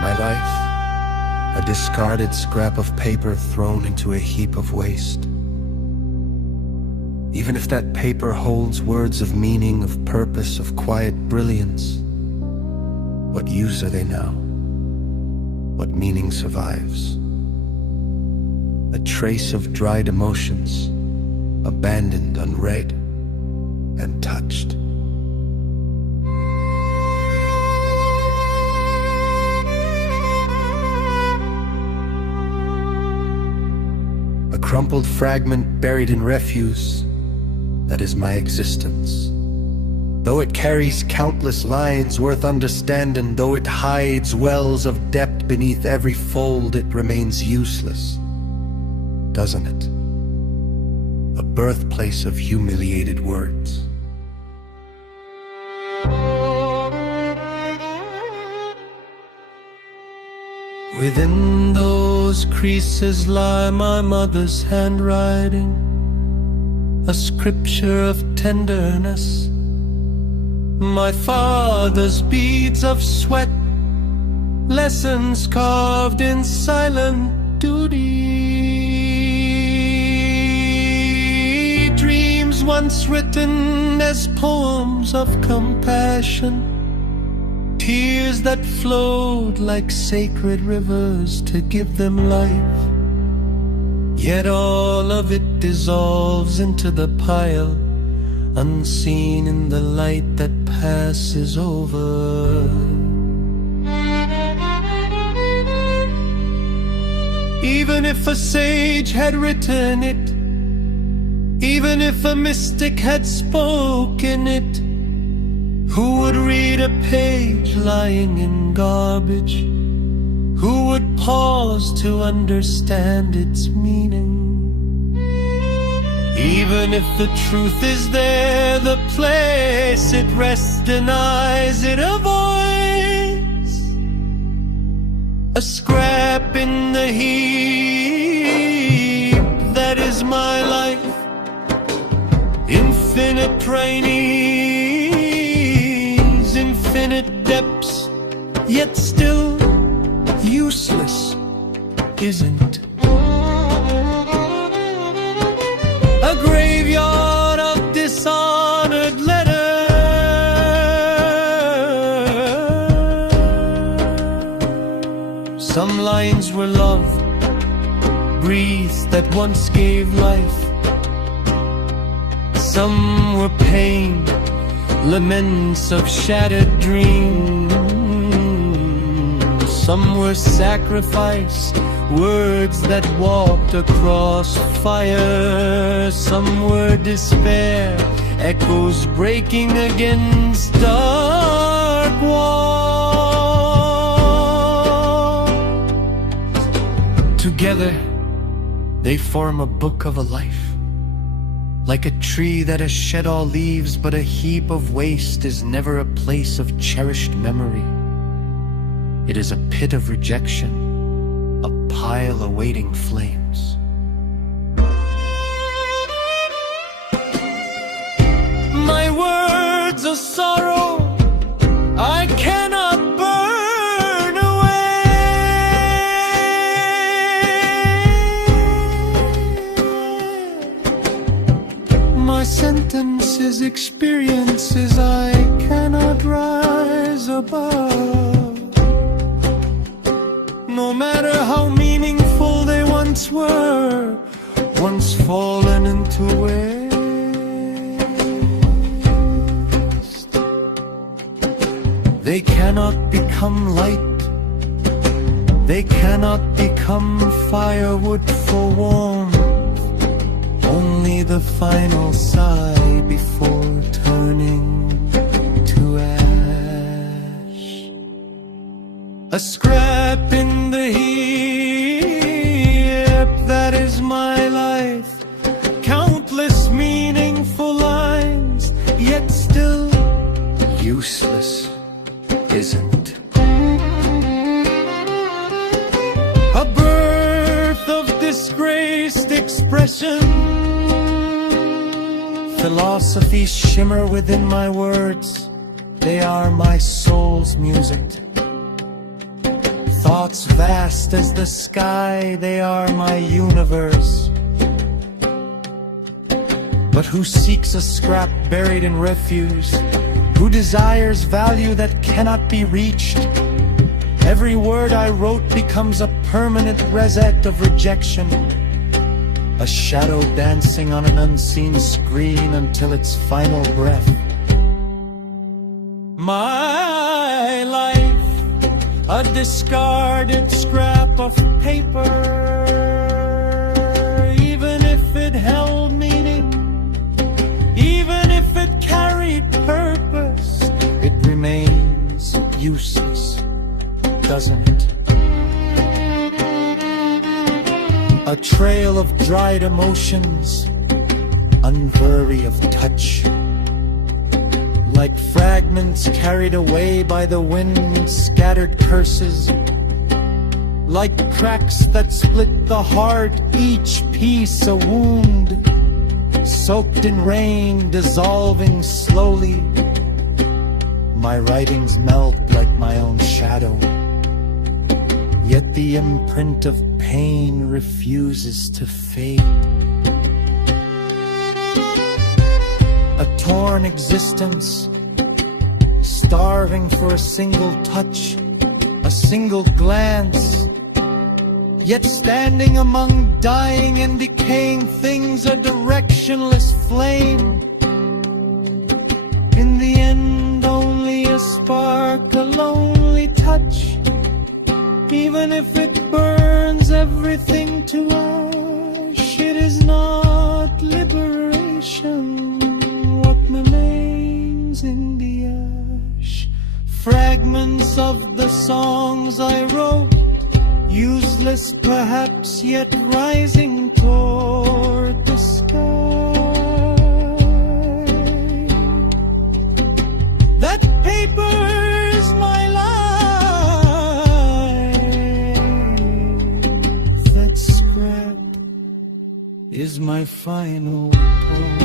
My life, a discarded scrap of paper thrown into a heap of waste. Even if that paper holds words of meaning, of purpose, of quiet brilliance, what use are they now? What meaning survives? A trace of dried emotions, abandoned, unread, untouched. A crumpled fragment buried in refuse, that is my existence. Though it carries countless lines worth understanding, though it hides wells of depth beneath every fold, it remains useless, doesn't it? A birthplace of humiliated words. Within those creases lie my mother's handwriting, a scripture of tenderness, my father's beads of sweat, lessons carved in silent duty, dreams once written as poems of compassion, tears that flowed like sacred rivers to give them life. Yet all of it dissolves into the pile, unseen in the light that passes over. Even if a sage had written it, even if a mystic had spoken it, who would read a page lying in garbage? Who would pause to understand its meaning? Even if the truth is there, the place it rests denies it a voice. A scrap in the heap, that is my life. Infinite trainees, infinite depths, yet still useless, isn't? A graveyard of dishonored letters, some lines were love, breathes that once gave life. Some were pain, laments of shattered dreams. Some were sacrifice, words that walked across fire. Some were despair, echoes breaking against dark walls. Together, they form a book of a life. Like a tree that has shed all leaves, but a heap of waste is never a place of cherished memory. It is a pit of rejection, a pile awaiting flames. My words of sorrow, I cannot burn away. My sentences, experiences, I cannot rise above. No matter how meaningful they once were, once fallen into waste. They cannot become light, they cannot become firewood for warmth. Only the final sigh before turning A scrap in the heap, that is my life. Countless meaningful lines, yet still useless, isn't. A birth of disgraced expression. Philosophies shimmer within my words. They are my soul's music. Thoughts vast as the sky, they are my universe. But who seeks a scrap buried in refuse? Who desires value that cannot be reached? Every word I wrote becomes a permanent reset of rejection. A shadow dancing on an unseen screen until its final breath. My life, a discarded scrap of paper. Even if it held meaning, even if it carried purpose, it remains useless, doesn't it? A trail of dried emotions, unworthy of touch. Like fragments carried away by the wind, scattered curses. Like cracks that split the heart, each piece a wound. Soaked in rain, dissolving slowly. My writings melt like my own shadow. Yet the imprint of pain refuses to fade. A torn existence, starving for a single touch, a single glance. Yet standing among dying and decaying things, a directionless flame. In the end, only a spark, a lonely touch. Even if it burns everything to ash, it is not liberation. What remains in the ash? Fragments of the songs I wrote, useless perhaps, yet rising toward the sky. That paper is my life. That scrap is my final poem.